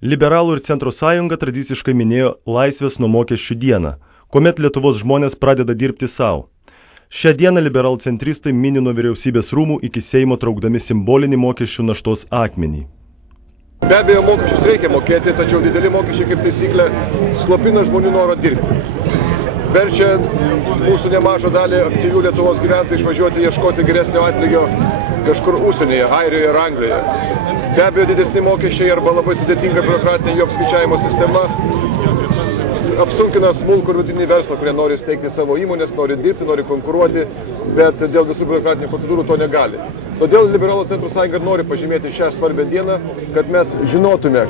Liberalų ir Centro sąjunga tradiciškai minėjo Laisvės nuo mokesčių dieną, kuomet Lietuvos žmonės pradeda dirbti savo. Šią dieną liberalcentristai mini nuo vyriausybės rūmų iki Seimo traukdami simbolinį mokesčių naštos akmenį. Be abejo, mokesčius reikia mokėti, tačiau dideli mokesčiai kaip taisyklė slopina žmonių norą dirbti. Verčia mūsų nemažą dalį aktyvių Lietuvos gyventojų išvažiuoti ieškoti geresnio atlygio kažkur užsienyje, Airijoje ir Anglijoje. Be abejo, didesni mokesčiai arba labai sudėtinga biurokratinė jų apskaičiavimo sistema apsunkina smulkų ir vidutinį verslą, kurie nori steigti savo įmonės, nori dirbti, nori konkuruoti, bet dėl visų biurokratinių procedūrų to negali. Todėl Liberalų Centro sąjunga nori pažymėti šią svarbią dieną, kad mes žinotume,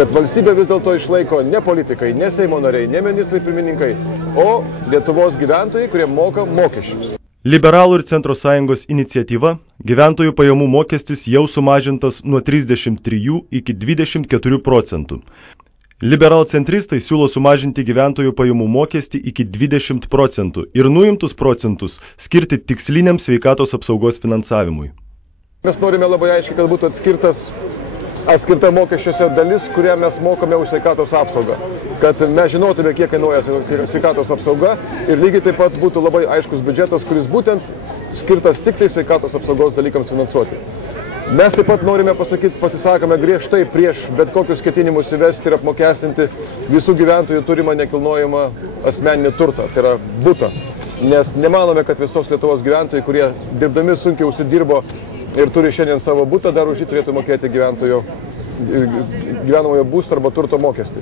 kad valstybė vis dėlto išlaiko ne politikai, ne Seimo nariai, ne ministrai pirmininkai, o Lietuvos gyventojai, kurie moka mokesčius. Liberalų ir Centro sąjungos iniciatyva gyventojų pajamų mokestis jau sumažintas nuo 33 iki 24 procentų. Liberalcentristai siūlo sumažinti gyventojų pajamų mokestį iki 20 procentų ir nuimtus procentus skirti tiksliniam sveikatos apsaugos finansavimui. Mes norime labai aiškiai, kad būtų atskirta mokesčiuose dalis, kurią mes mokame už sveikatos apsaugą. Kad mes žinotume, kiek kainuoja sveikatos apsauga ir lygiai taip pat būtų labai aiškus biudžetas, kuris būtent skirtas tik tai sveikatos apsaugos dalykams finansuoti. Mes taip pat norime pasisakome griežtai prieš bet kokius ketinimus įvesti ir apmokestinti visų gyventojų turimą nekilnojamą asmeninį turtą, tai yra butą. Nes nemanome, kad visos Lietuvos gyventojai, kurie dirbdami sunkiai užsidirbo ir turi šiandien savo butą, dar už jį turėtų mokėti gyvenamojo būsto arba turto mokestį.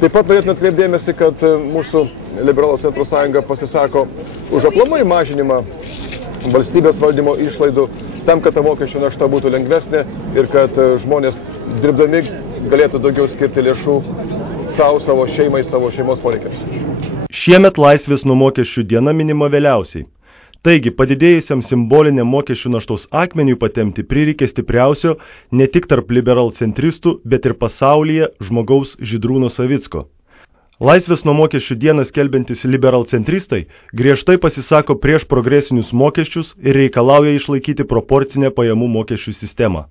Taip pat norėtume atkreipdėmėsi, kad mūsų Liberalų Centro sąjunga pasisako už aplamai mažinimą valstybės valdymo išlaidų, tam, kad ta mokesčių našta būtų lengvesnė ir kad žmonės dirbdami galėtų daugiau skirti lėšų savo šeimai, savo šeimos poreikiams. Šiemet Laisvės nuo mokesčių diena minima vėliausiai. Taigi, padidėjusiam simboliniam mokesčių naštos akmeniui patempti prireikė stipriausio ne tik tarp liberalcentristų, bet ir pasaulyje žmogaus Žydrūno Savicko. Laisvės nuo mokesčių dieną skelbiantys liberalcentristai griežtai pasisako prieš progresinius mokesčius ir reikalauja išlaikyti proporcinę pajamų mokesčių sistemą.